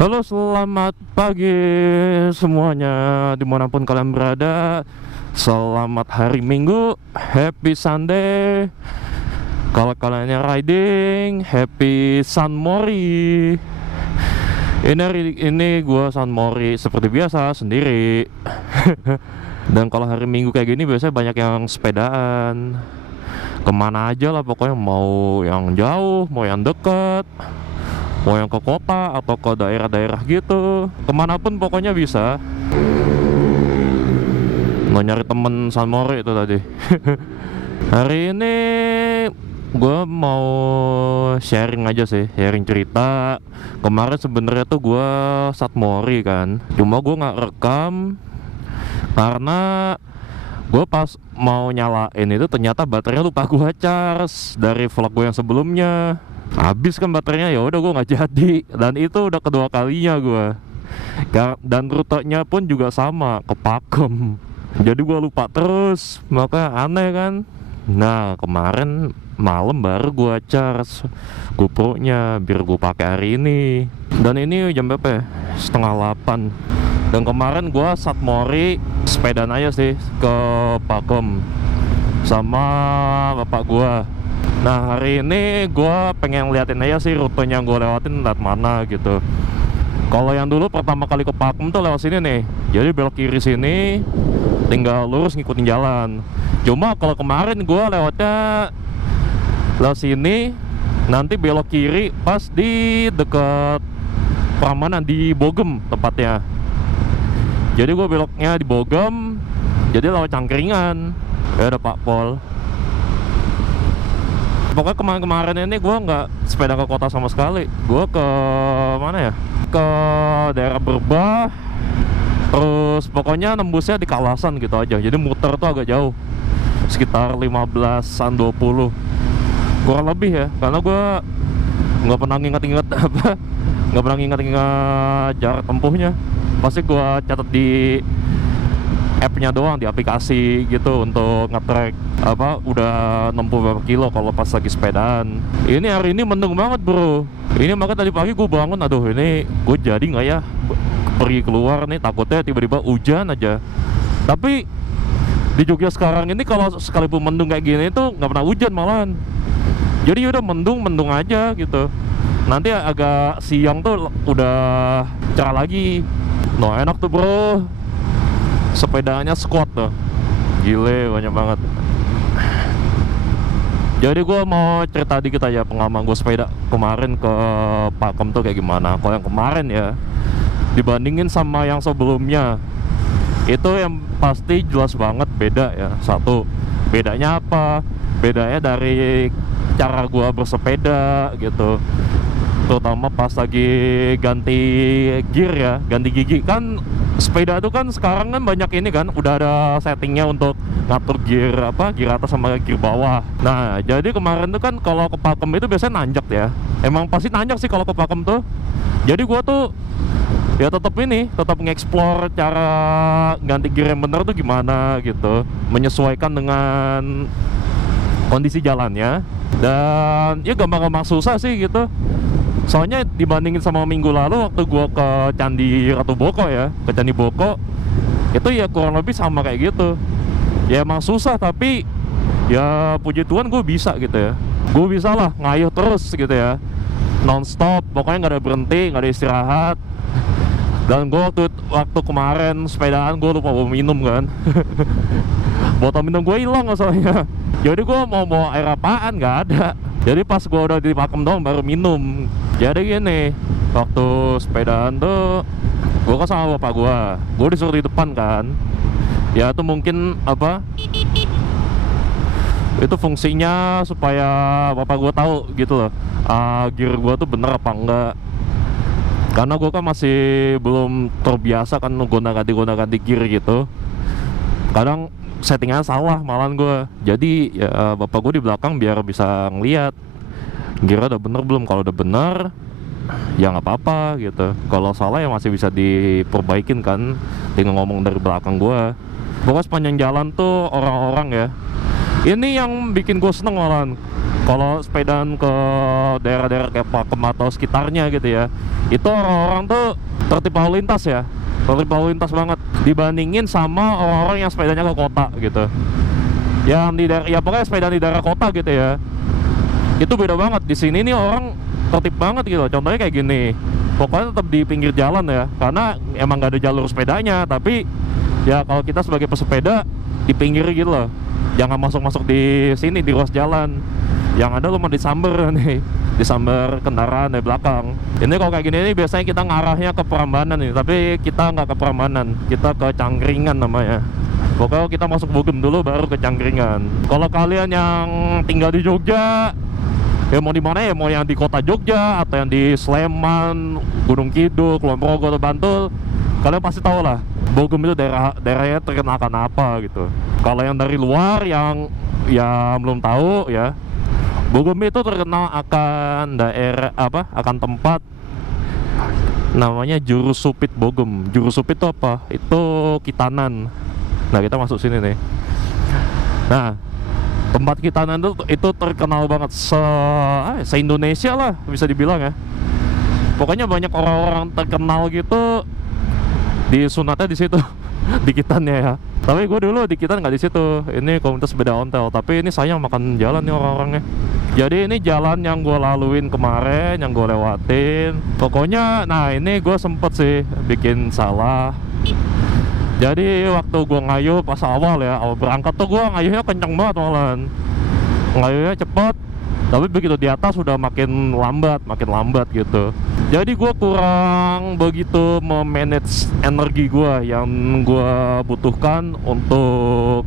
Halo, selamat pagi semuanya dimanapun kalian berada. Selamat hari Minggu, happy Sunday. Kalau kaliannya riding, happy San Mori. Ini gue San Mori seperti biasa sendiri. Dan kalau hari Minggu kayak gini biasanya banyak yang sepedaan. Kemana aja lah pokoknya, mau yang jauh, mau yang dekat, mau yang ke kota atau ke daerah-daerah gitu, kemanapun pokoknya bisa. Mau nyari temen San Mori itu tadi. Hari ini gue mau sharing aja sih, sharing cerita. Kemarin sebenarnya tuh gue San Mori kan, cuma gue nggak rekam karena gue pas mau nyalain itu ternyata baterainya lupa gue charge dari vlog gue yang sebelumnya. Habis kan baterainya, ya udah gue nggak jadi. Dan itu udah kedua kalinya gue. Dan rutenya pun juga sama, ke Pakem. Jadi gue lupa terus, maka aneh kan. Nah kemarin malam baru gue charge GoPro-nya biar gue pakai hari ini. Dan ini jam berapa ya? Setengah 8. Dan kemarin gue San Mori sepedaan aja sih ke Pakem sama bapak gue. Nah hari ini gue pengen liatin aja sih rutenya yang gue lewatin lewat mana gitu. Kalau yang dulu pertama kali ke Pakem tuh lewat sini nih, jadi belok kiri sini, tinggal lurus ngikutin jalan. Cuma kalau kemarin gue lewatnya lewat sini, nanti belok kiri pas di dekat Prambanan, di Bogem tempatnya. Jadi gue beloknya di Bogem, jadi lewat Cangkringan. Ya ada Pak Pol. Pokoknya kemarin-kemarin ini gue nggak sepeda ke kota sama sekali. Gue ke mana ya? Ke daerah Berbah. Terus pokoknya nembusnya di Kalasan gitu aja. Jadi muter tuh agak jauh, sekitar 15-an 20 kurang lebih ya. Karena gue nggak pernah nginget-nginget apa, nggak pernah nginget-nginget jarak tempuhnya. Pasti gue catat di app-nya doang, di aplikasi gitu, untuk nge-track apa udah nempuh berapa kilo kalau pas lagi sepedaan. Ini hari ini mendung banget bro. Ini makanya tadi pagi gue bangun, aduh ini gue jadi nggak ya pergi keluar nih, takutnya tiba-tiba hujan aja. Tapi di Jogja sekarang ini kalau sekalipun mendung kayak gini tuh nggak pernah hujan malahan. Jadi udah mendung aja gitu. Nanti agak siang tuh udah cerah lagi. Nah enak tuh bro, sepedanya squat tuh, gile banyak banget. Jadi gue mau cerita dikit aja pengalaman gue sepeda kemarin ke Pakem tuh kayak gimana. Kalau yang kemarin ya, dibandingin sama yang sebelumnya, itu yang pasti jelas banget beda ya. Satu, bedanya apa? Bedanya dari cara gue bersepeda gitu. Terutama pas lagi ganti gear ya, ganti gigi. Kan sepeda itu kan sekarang kan banyak ini kan, udah ada settingnya untuk ngatur gear apa, gear atas sama gear bawah. Nah jadi kemarin tuh kan kalau ke Pakem itu biasanya nanjak ya. Emang pasti nanjak sih kalau ke Pakem tuh. Jadi gua tuh ya tetap nge-explore cara ganti gear yang bener tuh gimana gitu, menyesuaikan dengan kondisi jalannya. Dan ya gampang-gampang susah sih gitu. Soalnya dibandingin sama minggu lalu waktu gua ke Candi Ratu Boko ya, ke Candi Boko, itu ya kurang lebih sama kayak gitu. Ya emang susah tapi ya puji Tuhan gue bisa gitu ya. Gue bisa lah ngayuh terus gitu ya, non-stop, pokoknya nggak ada berhenti, nggak ada istirahat. Dan gue waktu kemarin sepedaan gue lupa bawa minum kan. Botol minum gue hilang soalnya. Jadi gue mau air apaan nggak ada. Jadi pas gue udah di Pakem doang baru minum. Jadi gini, waktu sepedaan tuh gue kan sama bapak gue disuruh di depan kan. Ya itu mungkin apa, itu fungsinya supaya bapak gue tahu gitu loh, gear gue tuh bener apa enggak. Karena gue kan masih belum terbiasa kan gonta-ganti gear gitu. Kadang settingannya salah malahan gue. Jadi ya bapak gue di belakang biar bisa ngeliat gear udah bener belum. Kalau udah bener ya nggak apa-apa gitu. Kalau salah ya masih bisa diperbaikin kan, tinggal ngomong dari belakang gue. Pokoknya sepanjang jalan tuh orang-orang ya, ini yang bikin gue seneng malahan. Kalau sepedaan ke daerah-daerah kayak Pakem atau sekitarnya gitu ya, itu orang-orang tuh tertib lalu lintas ya, tertib lalu lintas banget dibandingin sama orang-orang yang sepedanya ke kota gitu. Yang di daerah, ya pokoknya sepeda di daerah kota gitu ya, itu beda banget. Di sini nih orang tertib banget gitu. Contohnya kayak gini, pokoknya tetap di pinggir jalan ya, karena emang gak ada jalur sepedanya. Tapi ya kalau kita sebagai pesepeda di pinggir gitu loh, jangan masuk-masuk di sini di ruas jalan. Yang ada lu mah disamber nih, disamber kendaraan dari belakang. Ini kalau kayak gini nih biasanya kita ngarahnya ke Prambanan nih, tapi kita nggak ke Prambanan, kita ke Cangkringan namanya. Pokoknya kita masuk Bogem dulu baru ke Cangkringan. Kalau kalian yang tinggal di Jogja, ya mau di mana ya, mau yang di kota Jogja atau yang di Sleman, Gunung Kidul, Kulon Progo atau Bantul, kalian pasti tahu lah Bogem itu daerahnya terkenal akan apa gitu. Kalau yang dari luar yang belum tahu ya, Bogem itu terkenal akan daerah apa? Akan tempat namanya Juru Supit Bogem. Juru Supit itu apa? Itu Kitanan. Nah, kita masuk sini nih. Nah, tempat Kitanan itu terkenal banget se-Indonesia lah bisa dibilang ya. Pokoknya banyak orang-orang terkenal gitu disunatnya di situ. Di Kitannya ya. Tapi gue dulu di Kitan nggak di situ. Ini komunitas sepeda ontel. Tapi ini sayang makan jalan nih orang-orangnya. Jadi ini jalan yang gue laluin kemarin, yang gue lewatin. Pokoknya, nah ini gue sempet sih bikin salah. Jadi waktu gue ngayuh pas awal berangkat tuh gue ngayuhnya kenceng banget malahan. Ngayuhnya cepet. Tapi begitu di atas udah makin lambat gitu. Jadi gue kurang begitu memanage energi gue yang gue butuhkan untuk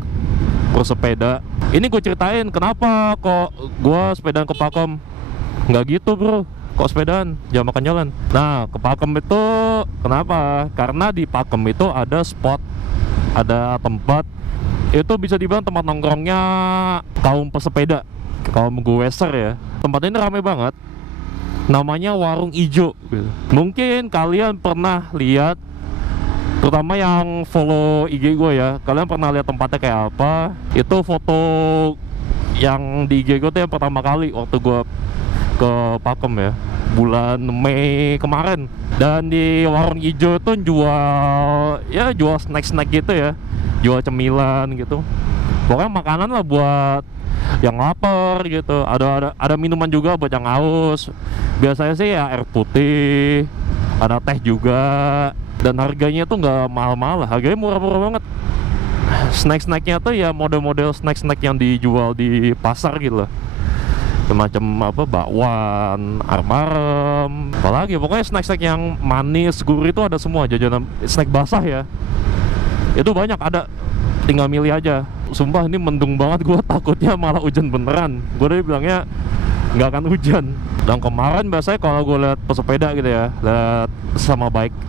bersepeda. Ini gue ceritain kenapa kok gue sepedaan ke Pakem. Nggak gitu bro, kok sepedaan, jangan makan jalan. Nah, ke Pakem itu kenapa? Karena di Pakem itu ada spot, ada tempat, itu bisa dibilang tempat nongkrongnya kaum pesepeda, kaum goeser ya. Tempat ini ramai banget. Namanya Warung Ijo gitu. Mungkin kalian pernah lihat, terutama yang follow IG gue ya, kalian pernah lihat tempatnya kayak apa. Itu foto yang di IG gue tuh yang pertama kali waktu gue ke Pakem ya, bulan Mei kemarin. Dan di Warung Ijo tuh jual snack-snack gitu ya, jual cemilan gitu. Pokoknya makanan lah buat yang lapar gitu. Ada minuman juga buat yang haus. Biasanya sih ya air putih, ada teh juga. Dan harganya tuh nggak mahal-mahal, harganya murah-murah banget. Snack-snacknya tuh ya model-model snack-snack yang dijual di pasar gitu loh. Semacam apa, bakwan, armarem, apalagi pokoknya snack-snack yang manis, gurih itu ada semua. Jajanan snack basah ya, itu banyak ada, tinggal milih aja. Sumpah ini mendung banget, gue takutnya malah hujan beneran. Gue udah bilangnya nggak akan hujan. Dan kemarin biasanya kalau gue lihat pesepeda gitu ya, lihat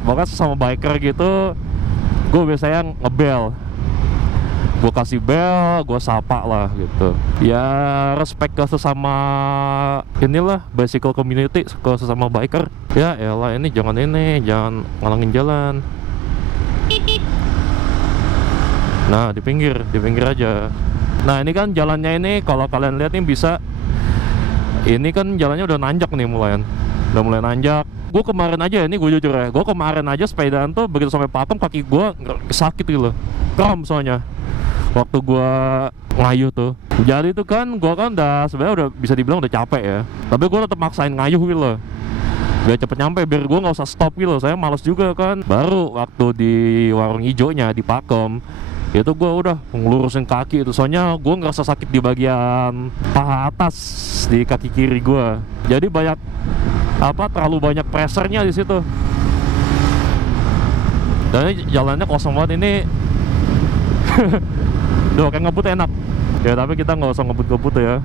pokoknya sesama biker gitu, gue biasanya ngebel. Gue kasih bel, gue sapa lah gitu. Ya respect ke sesama inilah, bicycle community, ke sesama biker. Ya elah, jangan ngalangin jalan. Nah di pinggir aja. Nah ini kan jalannya ini, kalau kalian lihat nih bisa, ini kan jalannya udah nanjak nih udah mulai nanjak. Gue kemarin aja, ini gue jujur ya, gue kemarin aja sepedaan tuh begitu sampai Pakem kaki gue sakit gitu loh, kram soalnya waktu gue ngayuh tuh. Jadi itu kan gue kan sebenarnya udah bisa dibilang udah capek ya, tapi gue tetap maksain ngayuh gitu loh, biar cepet nyampe, biar gue nggak usah stop gitu loh. Saya males juga kan. Baru waktu di Warung Ijonya di Pakem itu gue udah ngelurusin kaki itu, soalnya gue ngerasa sakit di bagian paha atas di kaki kiri gue. Jadi terlalu banyak pressernya di situ. Dan ini jalannya kosong banget ini. Duh, kayak ngebut enak ya, tapi kita nggak usah ngebut ya,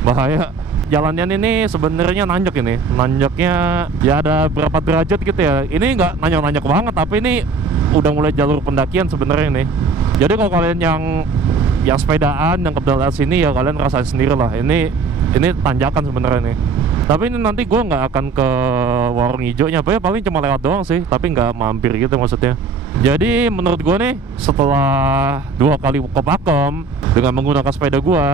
bahaya. Jalannya ini sebenarnya nanjak, nanjaknya ya ada berapa derajat gitu ya. Ini nggak nanjak banget, tapi ini udah mulai jalur pendakian sebenarnya nih. Jadi kalau kalian yang sepedaan yang ke sini ya kalian rasain sendiri lah. Ini tanjakan sebenarnya nih. Tapi ini nanti gue nggak akan ke Warung Ijonya, paling cuma lewat doang sih, tapi nggak mampir gitu maksudnya. Jadi menurut gue nih, setelah 2 kali ke Pakem dengan menggunakan sepeda gue,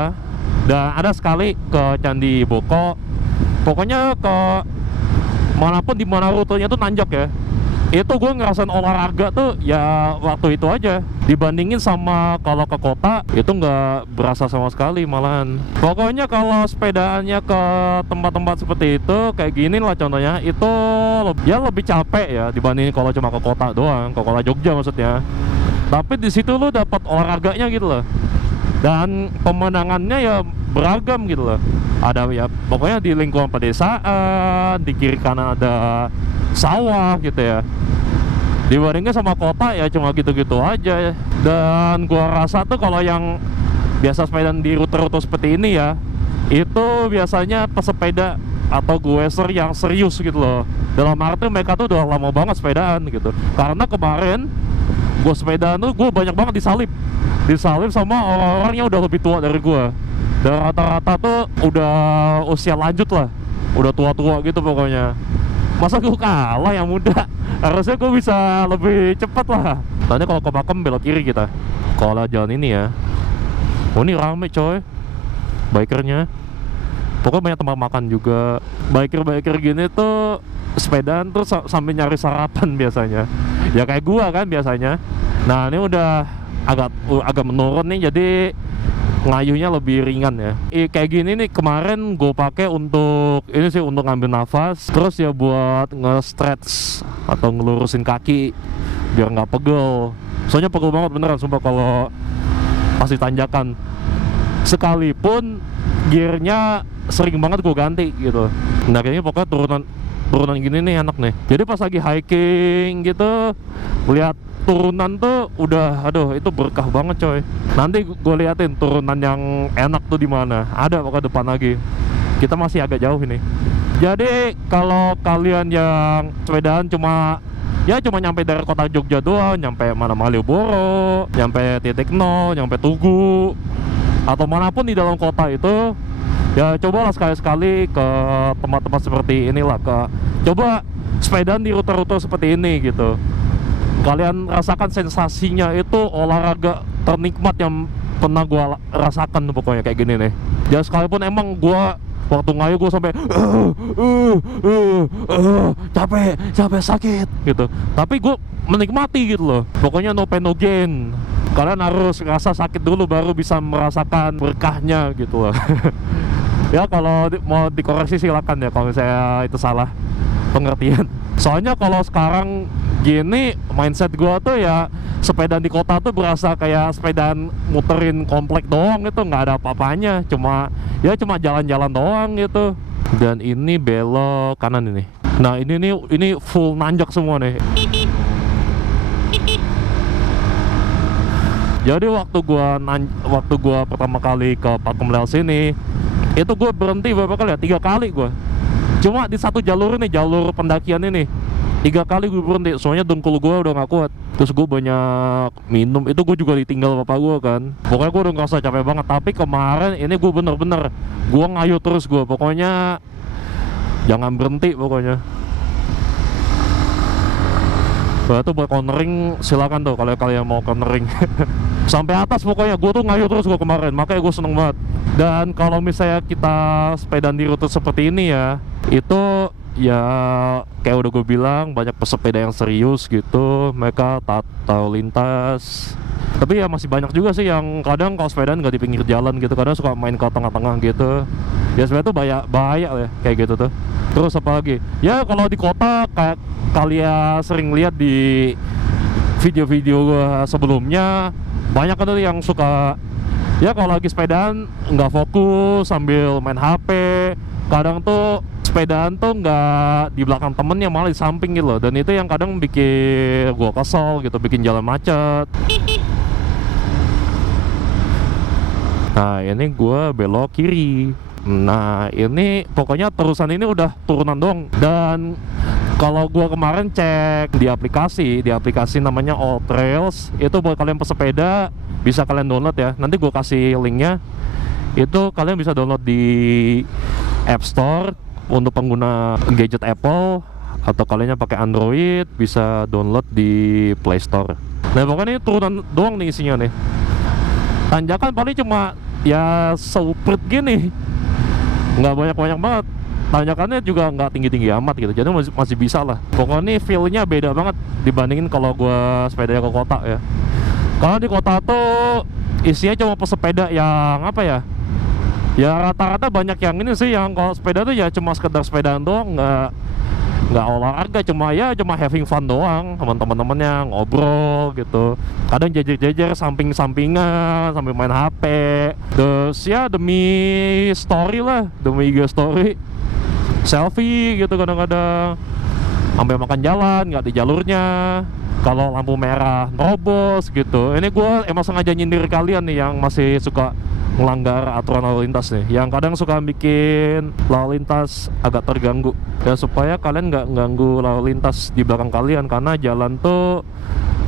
Dan ada sekali ke Candi Boko, pokoknya ke manapun di mana rutenya tuh nanjak ya. Itu gue ngerasain olahraga tuh ya waktu itu aja. Dibandingin sama kalau ke kota, itu nggak berasa sama sekali malahan. Pokoknya kalau sepedaannya ke tempat-tempat seperti itu, kayak gini lah contohnya, itu ya lebih capek ya dibandingin kalau cuma ke kota doang, ke kota Jogja maksudnya. Tapi di situ lo dapat olahraganya gitu loh. Dan pemandangannya ya beragam gitu loh. Ada ya pokoknya di lingkungan pedesaan, di kiri kanan ada sawah gitu ya. Dibandingkan sama kota ya cuma gitu-gitu aja. Dan gua rasa tuh kalau yang biasa sepedaan di rute-rute seperti ini ya, itu biasanya pesepeda atau goeser yang serius gitu loh. Dalam arti mereka tuh udah lama banget sepedaan gitu. Karena kemarin gue sepedaan tuh gue banyak banget disalip sama orang-orang yang udah lebih tua dari gue. Dan rata-rata tuh udah usia lanjut lah, udah tua-tua gitu pokoknya. Masa gue kalah yang muda? Harusnya gue bisa lebih cepat lah. Tadi kalau ke Pakem belok kiri kita. Kalau jalan ini ya, oh ini rame coy, bikernya. Pokoknya banyak tempat makan juga. Biker gini tuh sepedaan tuh sambil nyari sarapan biasanya. Ya kayak gua kan biasanya. Nah ini udah agak menurun nih, jadi ngayuhnya lebih ringan ya. Kayak gini nih kemarin gue pakai untuk ini sih, untuk ngambil nafas, terus ya buat nge-stretch atau ngelurusin kaki biar nggak pegel. Soalnya pegel banget beneran sumpah kalau pasti tanjakan. Sekalipun gearnya sering banget gue ganti gitu. Nah kayaknya pokoknya turunan gini nih enak nih. Jadi pas lagi hiking gitu, lihat turunan tuh udah, aduh itu berkah banget coy. Nanti gue liatin turunan yang enak tuh di mana. Ada pokoknya depan lagi. Kita masih agak jauh ini. Jadi kalau kalian yang sepedaan cuma nyampe dari kota Jogja doang, nyampe mana Malioboro, nyampe titik nol, nyampe Tugu, atau manapun di dalam kota itu, ya cobalah sekali-sekali ke tempat-tempat seperti inilah, coba sepedaan di rute-rute seperti ini gitu. Kalian rasakan sensasinya, itu olahraga ternikmat yang pernah gua rasakan pokoknya kayak gini nih. Ya sekalipun emang gua waktu ngayu gua sampai capek sakit gitu, tapi gua menikmati gitu loh. Pokoknya no pain no gain. Kalian harus ngerasa sakit dulu baru bisa merasakan berkahnya gitu loh. Ya kalau mau dikoreksi silakan ya kalau saya itu salah pengertian. Soalnya kalau sekarang gini mindset gua tuh ya, sepedaan di kota tuh berasa kayak sepedaan muterin komplek doang gitu, nggak ada apa-apanya, cuma jalan-jalan doang gitu. Dan ini belok kanan ini. Nah ini full nanjak semua nih. Jadi waktu gua pertama kali ke Pakem Lel sini, itu gue berhenti berapa kali ya? 3 kali gue. Cuma di satu jalur ini, jalur pendakian ini, 3 kali gue berhenti. Soalnya dengkul gue udah gak kuat. Terus gue banyak minum. Itu gue juga ditinggal bapak gue kan. Pokoknya gue udah ngerasa capek banget. Tapi kemarin ini gue bener-bener, gue ngayu terus gue. Pokoknya jangan berhenti pokoknya. Tuh buat cornering silakan tuh kalau kalian mau cornering. Sampai atas pokoknya, gue tuh ngayu terus gue kemarin, makanya gue seneng banget. Dan kalau misalnya kita sepedaan di rute seperti ini ya, itu ya kayak udah gue bilang, banyak pesepeda yang serius gitu, mereka tahu lintas. Tapi ya masih banyak juga sih yang kadang kalau sepedaan nggak di pinggir jalan gitu, kadang suka main ke tengah-tengah gitu. Ya sebenarnya tuh bahaya ya kayak gitu tuh. Terus apa lagi? Ya kalau di kota kayak kalian sering lihat di video-video gue sebelumnya, banyak kan tuh yang suka ya kalau lagi sepedaan nggak fokus sambil main HP. Kadang tuh sepedaan tuh nggak di belakang temennya, malah di samping gitu loh. Dan itu yang kadang bikin gue kesel gitu, bikin jalan macet. Nah ini gue belok kiri. Nah ini pokoknya terusan ini udah turunan doang. Dan kalau gua kemarin cek di aplikasi namanya All Trails, itu buat kalian pesepeda bisa kalian download ya. Nanti gua kasih linknya. Itu kalian bisa download di App Store untuk pengguna gadget Apple, atau kalian yang pakai Android bisa download di Play Store. Nah pokoknya ini turunan doang nih isinya nih. Tanjakan paling cuma ya seuprit gini, nggak banyak-banyak banget. Tanjakannya juga nggak tinggi-tinggi amat gitu, jadi masih bisa lah. Pokoknya feel-nya beda banget dibandingin kalau gua sepedanya ke kota ya. Kalau di kota tuh isinya cuma pesepeda yang apa ya, ya rata-rata banyak yang ini sih, yang kalau sepeda tuh ya cuma sekedar sepedaan doang, nggak olahraga, cuma having fun doang sama teman-temannya, ngobrol gitu. Kadang jajar-jajar samping-sampingan sambil main HP. Terus ya demi story lah, demi IG story, selfie gitu kadang-kadang. Sampai makan jalan nggak di jalurnya. Kalau lampu merah nerobos gitu. Ini gue emang sengaja nyindir kalian nih yang masih suka melanggar aturan lalu lintas nih, yang kadang suka bikin lalu lintas agak terganggu ya, supaya kalian nggak ganggu lalu lintas di belakang kalian, karena jalan tuh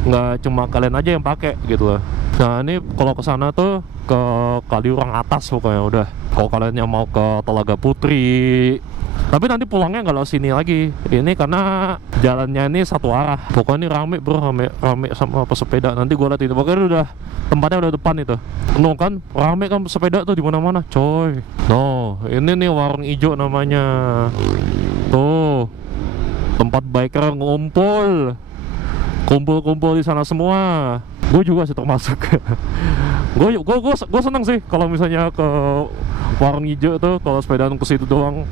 nggak cuma kalian aja yang pakai gitu loh. Nah ini kalau ke sana tuh ke Kaliurang atas pokoknya udah. Kalau kalian yang mau ke Telaga Putri, tapi nanti pulangnya nggak lewat sini lagi. Ini karena jalannya ini satu arah. Pokoknya ini rame bro, rame sama pesepeda. Nanti gua lihat itu. Pokoknya udah tempatnya udah depan itu. Penuh kan, rame kan pesepeda tuh di mana-mana, coy. No, ini nih warung hijau namanya. Tuh, tempat biker ngumpul. Kumpul-kumpul di sana semua. Gue juga sih termasuk. gue seneng sih kalau misalnya ke warung hijau tuh, kalau sepedaan ke situ doang.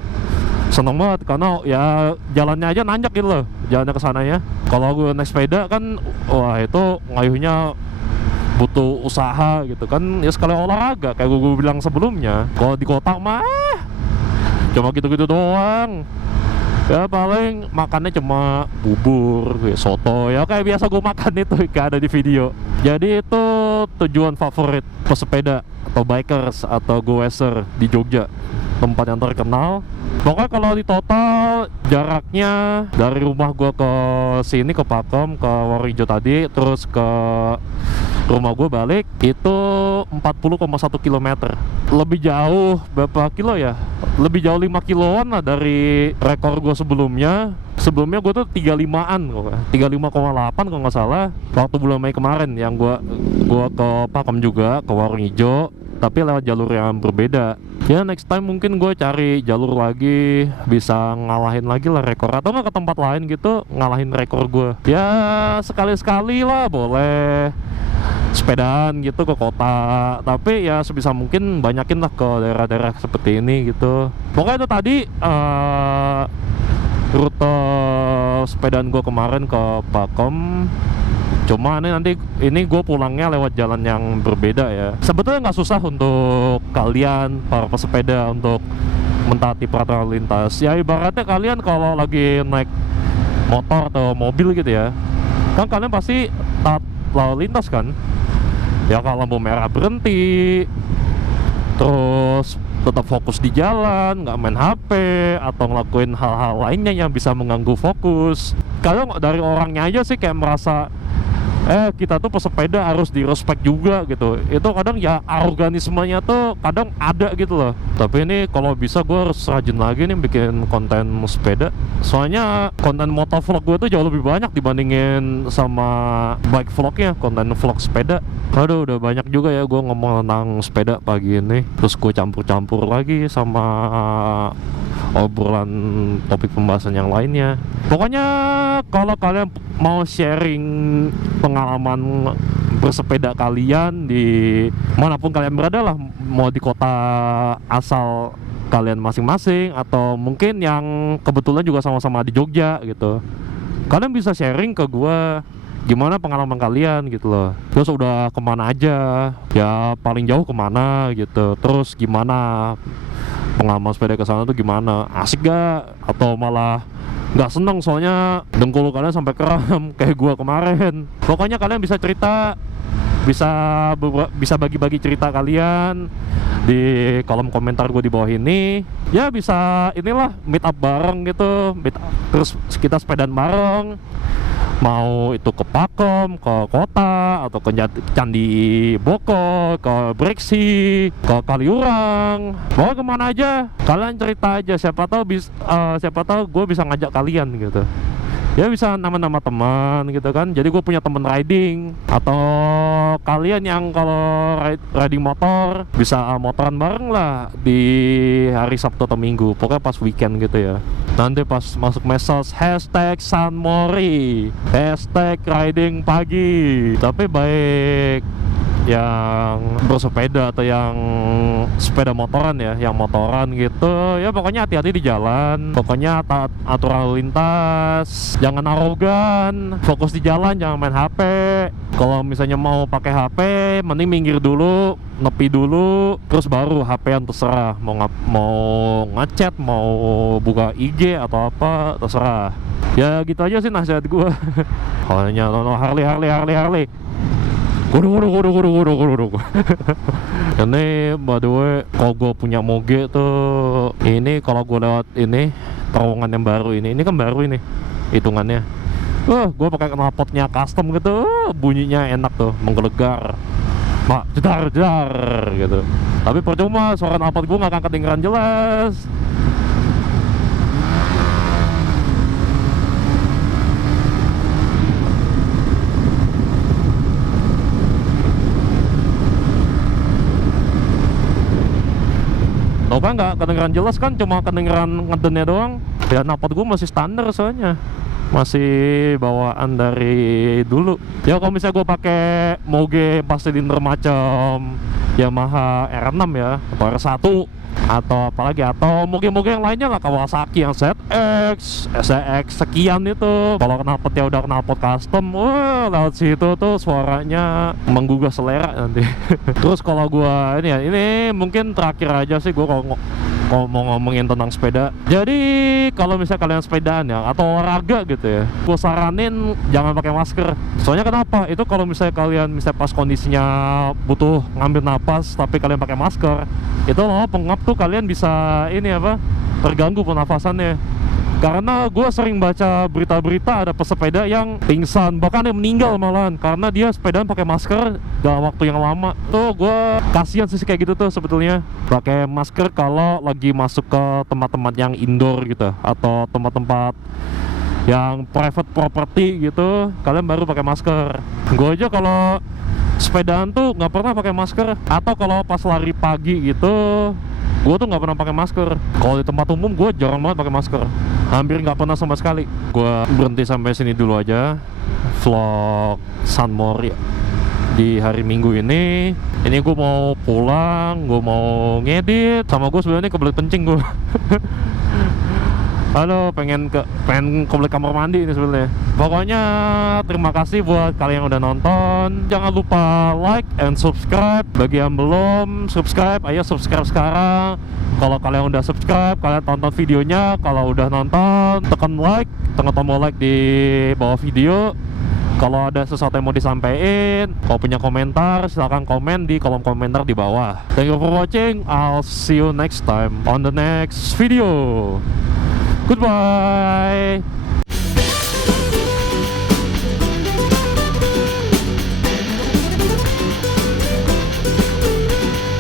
Seneng banget karena ya jalannya aja nanjak gitu loh, jalannya ke sananya. Kalau gue naik sepeda kan, wah itu ngayuhnya butuh usaha gitu kan, ya sekali olahraga kayak gue bilang sebelumnya. Kalau di kota mah cuma gitu-gitu doang. Ya paling makannya cuma bubur, soto, ya kayak biasa gue makan itu, kayak ada di video. Jadi itu tujuan favorit pesepeda atau bikers atau goeser di Jogja, tempat yang terkenal. Pokoknya kalau di total jaraknya dari rumah gue ke sini, ke Pakem, ke Waringin tadi, terus ke rumah gue balik itu 40,1 km. Lebih jauh berapa kilo ya? Lebih jauh 5 kiloan lah dari rekor gue sebelumnya. Sebelumnya gue tuh 35-an, 35,8 kalau nggak salah, waktu bulan Mei kemarin, yang gue ke Pakem juga, ke Waringin, tapi lewat jalur yang berbeda. Ya next time mungkin gue cari jalur lagi, bisa ngalahin lagi lah rekor, atau nggak ke tempat lain gitu ngalahin rekor gue. Ya sekali-sekali lah boleh sepedaan gitu ke kota, tapi ya sebisa mungkin banyakin lah ke daerah-daerah seperti ini gitu. Pokoknya itu tadi rute sepedaan gue kemarin ke Pakem. Cuma nanti ini gue pulangnya lewat jalan yang berbeda ya. Sebetulnya nggak susah untuk kalian para pesepeda untuk mentaati peraturan lalu lintas. Ya ibaratnya kalian kalau lagi naik motor atau mobil gitu ya, kan kalian pasti taat lalu lintas kan. Ya kalau lampu merah berhenti, terus tetap fokus di jalan, nggak main HP atau ngelakuin hal-hal lainnya yang bisa mengganggu fokus. Kadang dari orangnya aja sih kayak merasa kita tuh pesepeda harus direspek juga gitu. Itu kadang ya aroganismenya tuh kadang ada gitu loh. Tapi ini kalau bisa gue harus rajin lagi nih bikin konten sepeda. Soalnya konten motovlog gue tuh jauh lebih banyak dibandingin sama bike vlognya, konten vlog sepeda. Aduh udah banyak juga ya gue ngomong tentang sepeda pagi ini. Terus gue campur-campur lagi sama obrolan topik pembahasan yang lainnya. Pokoknya kalau kalian mau sharing pengalaman bersepeda kalian di manapun kalian berada lah, mau di kota asal kalian masing-masing atau mungkin yang kebetulan juga sama-sama di Jogja gitu, kalian bisa sharing ke gua gimana pengalaman kalian gitu loh. Terus udah kemana aja, ya paling jauh kemana gitu, terus gimana pengalaman sepeda ke sana tuh gimana, asik gak atau malah nggak seneng soalnya dengkul kalian sampai kram kayak gua kemarin. Pokoknya kalian bisa cerita, bisa bagi-bagi cerita kalian di kolom komentar gue di bawah ini. Ya bisa inilah meet up bareng gitu, terus kita sepedaan bareng. Mau itu ke Pakem, ke kota, atau ke Candi Boko, ke Breksi, ke Kaliurang, mau kemana aja, kalian cerita aja. Siapa tahu gue bisa ngajak kalian gitu. ya bisa nama-nama teman gitu kan. Jadi gue punya teman riding, atau kalian yang kalau riding motor bisa motoran bareng lah di hari Sabtu atau Minggu, pokoknya pas weekend gitu ya. Nanti pas masuk medsos #Sunmori, #riding pagi. Tapi baik yang bersepeda atau yang sepeda motoran ya, yang motoran gitu ya, pokoknya hati-hati di jalan, pokoknya taat aturan lalu lintas, jangan arogan, fokus di jalan, jangan main HP. Kalau misalnya mau pakai HP, mending minggir dulu, nepi dulu, terus baru HP-an, terserah mau ngechat, mau buka IG atau apa, terserah. Ya gitu aja sih nasihat gue. Hanya Harley. Kudu. Ini by the way, kalau gue punya moge tuh, ini kalau gue lewat ini terowongan yang baru ini kan baru ini hitungannya. Gue pakai knalpotnya custom gitu, bunyinya enak tuh, menggelegar, jedar gitu. Tapi percuma, suara knalpot gue nggak akan kedengeran jelas. Kan nggak kedengeran jelas kan, cuma kedengeran ngedennya doang. Ya knalpot gue masih standar soalnya, masih bawaan dari dulu. Ya kalau misalnya gue pakai moge 4 silinder macam Yamaha R6 ya, atau R1 atau apalagi, atau moge-moge yang lainnya lah, Kawasaki yang ZX, SX sekian itu. Kalau knalpotnya udah knalpot custom, lewat situ tuh suaranya menggugah selera nanti. Terus kalau gua ini mungkin terakhir aja sih gua kalau mau ngomongin tentang sepeda. Jadi kalau misalnya kalian sepedaan ya atau olahraga gitu ya, gue saranin jangan pakai masker. Soalnya kenapa? Itu kalau misalnya kalian pas kondisinya butuh ngambil napas tapi kalian pakai masker, itu loh pengap tuh kalian bisa terganggu pernafasannya. Karena gue sering baca berita-berita ada pesepeda yang pingsan, bahkan yang meninggal malahan karena dia sepedaan pakai masker dalam waktu yang lama. Tuh gue kasihan sih kayak gitu tuh sebetulnya. Pakai masker kalau lagi masuk ke tempat-tempat yang indoor gitu, atau tempat-tempat yang private property gitu, kalian baru pakai masker. Gue aja kalau sepedaan tuh nggak pernah pakai masker. Atau kalau pas lari pagi gitu, gue tuh nggak pernah pakai masker. Kalau di tempat umum gue jarang banget pakai masker, hampir nggak pernah sama sekali. Gue berhenti sampai sini dulu aja vlog Sunmori di hari Minggu ini. Ini gue mau pulang, gue mau ngedit, sama gue sebenarnya kebelet kencing gue. Halo, pengen kebelet kamar mandi ini sebenarnya. Pokoknya terima kasih buat kalian yang udah nonton. Jangan lupa like and subscribe. Bagi yang belum subscribe, ayo subscribe sekarang. Kalau kalian udah subscribe, kalian tonton videonya. Kalau udah nonton, tekan like, tekan tombol like di bawah video. Kalau ada sesuatu yang mau disampaikan, kalau punya komentar, silahkan komen di kolom komentar di bawah. Thank you for watching. I'll see you next time on the next video. Goodbye.